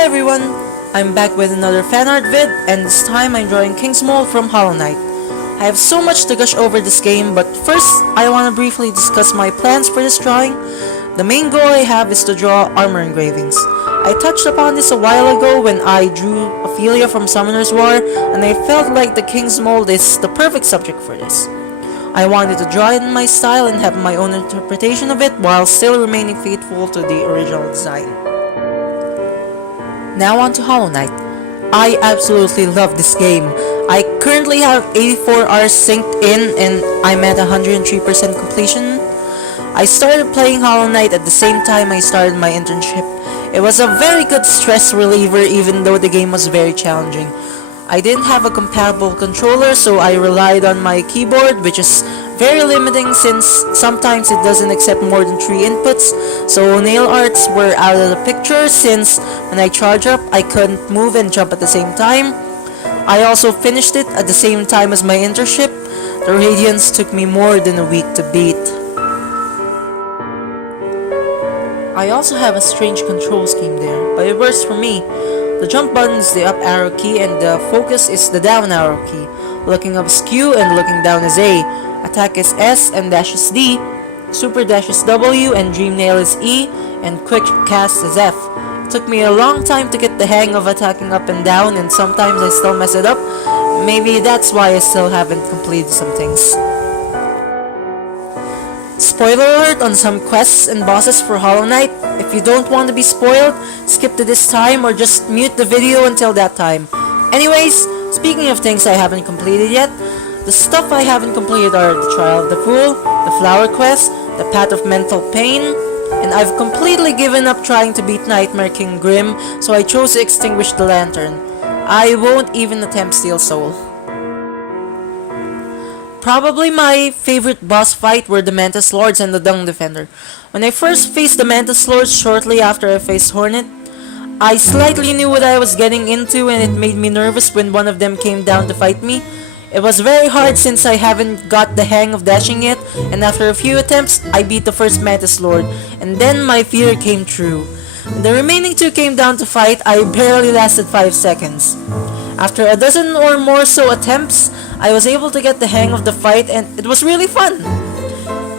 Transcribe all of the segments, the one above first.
everyone! I'm back with another fanart vid, and this time I'm drawing Kingsmould from Hollow Knight. I have so much to gush over this game, but first I want to briefly discuss my plans for this drawing. The main goal I have is to draw armor engravings. I touched upon this a while ago when I drew Ophilia from Summoner's War, and I felt like the Kingsmould is the perfect subject for this. I wanted to draw it in my style and have my own interpretation of it while still remaining faithful to the original design. Now on to Hollow Knight. I absolutely love this game. I currently have 84 hours synced in and I'm at 103% completion. I started playing Hollow Knight at the same time I started my internship. It was a very good stress reliever even though the game was very challenging. I didn't have a compatible controller, so I relied on my keyboard, which is very limiting since sometimes it doesn't accept more than 3 inputs, so nail arts were out of the picture since when I charge up I couldn't move and jump at the same time. I also finished it at the same time as my internship. The Radiance took me more than a week to beat. I also have a strange control scheme there, but it works for me. The jump button is the up arrow key and the focus is the down arrow key. Looking up is Q and looking down is A. Attack is S and dash is D. Super dash is W and dream nail is E. And quick cast is F. It took me a long time to get the hang of attacking up and down, and sometimes I still mess it up. Maybe that's why I still haven't completed some things. Spoiler alert on some quests and bosses for Hollow Knight. If you don't want to be spoiled, skip to this time or just mute the video until that time. Anyways, speaking of things I haven't completed yet, the stuff I haven't completed are the Trial of the Fool, the Flower Quest, the Path of Mental Pain, and I've completely given up trying to beat Nightmare King Grim, so I chose to extinguish the lantern. I won't even attempt Steel Soul. Probably my favorite boss fight were the Mantis Lords and the Dung Defender. When I first faced the Mantis Lords shortly after I faced Hornet, I slightly knew what I was getting into and it made me nervous when one of them came down to fight me. It was very hard since I haven't got the hang of dashing yet, and after a few attempts, I beat the first Mantis Lord, and then my fear came true. When the remaining 2 came down to fight, I barely lasted 5 seconds. After a dozen or more so attempts, I was able to get the hang of the fight and it was really fun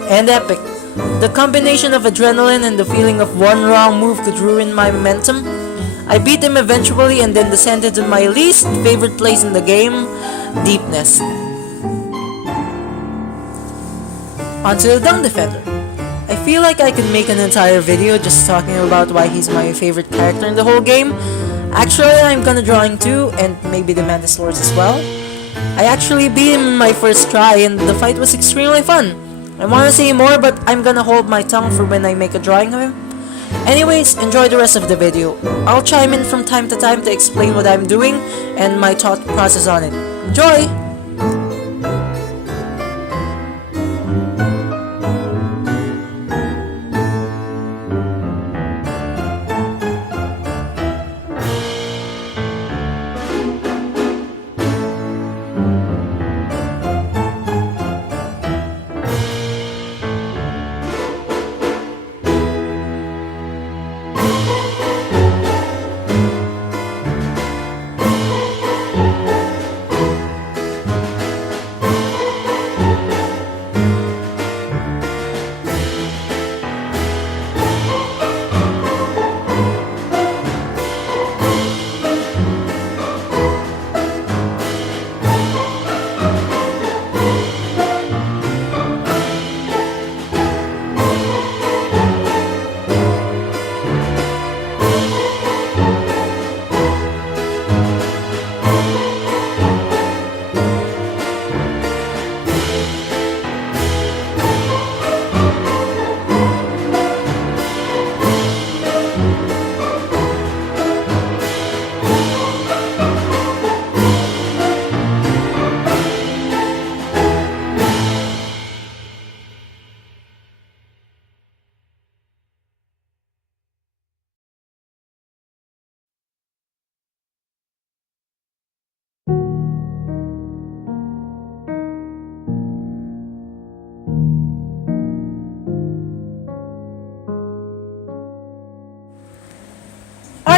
and epic. The combination of adrenaline and the feeling of one wrong move could ruin my momentum. I beat him eventually and then descended to my least favorite place in the game, Deep Nest. Onto the Dung Defender. I feel like I could make an entire video just talking about why he's my favorite character in the whole game. Actually, I'm gonna drawing 2 and maybe the Mantis Lords as well. I actually beat him in my first try and the fight was extremely fun. I wanna say more but I'm gonna hold my tongue for when I make a drawing of him. Anyways, enjoy the rest of the video. I'll chime in from time to time to explain what I'm doing and my thought process on it. Enjoy!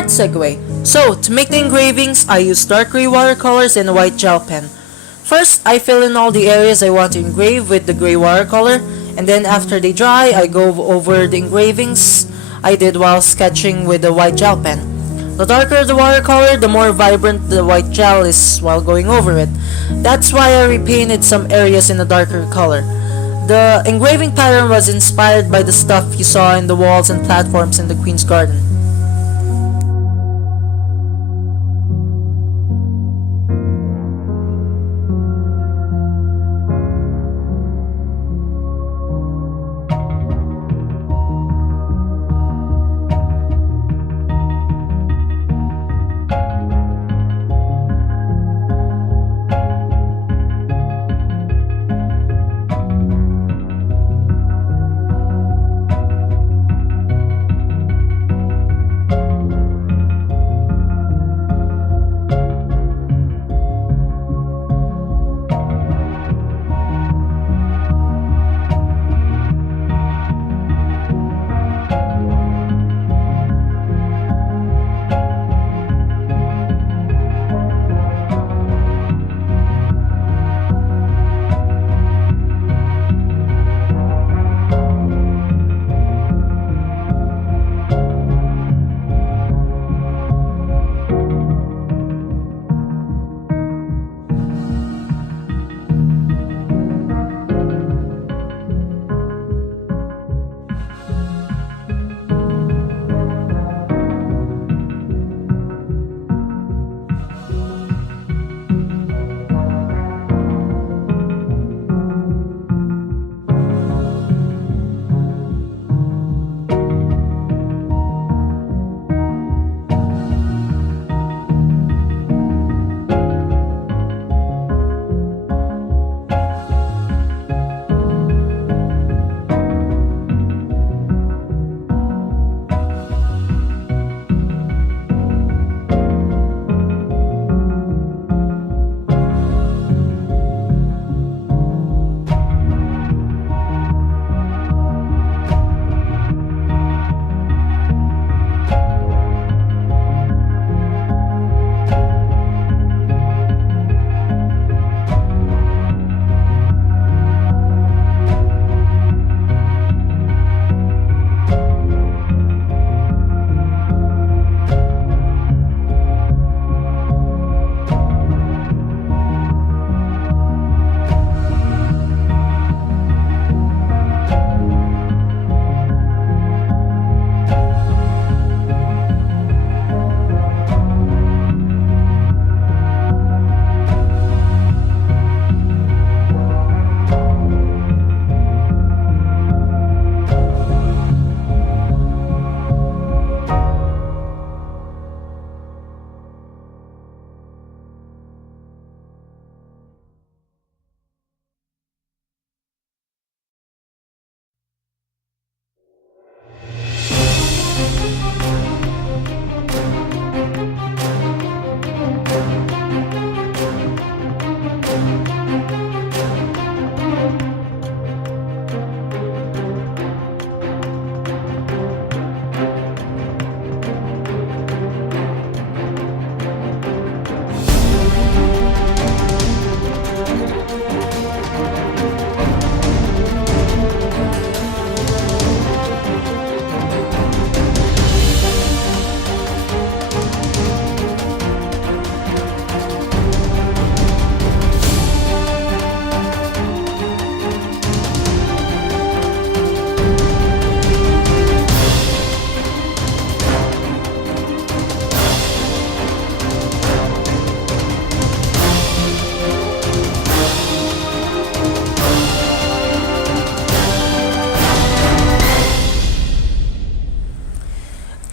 Smart segue. So, to make the engravings, I use dark gray watercolors and a white gel pen. First, I fill in all the areas I want to engrave with the gray watercolor, and then after they dry, I go over the engravings I did while sketching with the white gel pen. The darker the watercolor, the more vibrant the white gel is while going over it. That's why I repainted some areas in a darker color. The engraving pattern was inspired by the stuff you saw in the walls and platforms in the Queen's Garden.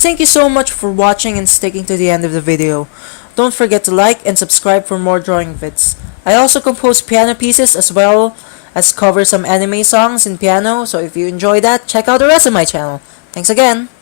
Thank you so much for watching and sticking to the end of the video. Don't forget to like and subscribe for more drawing vids. I also compose piano pieces as well as cover some anime songs in piano, so if you enjoy that, check out the rest of my channel. Thanks again!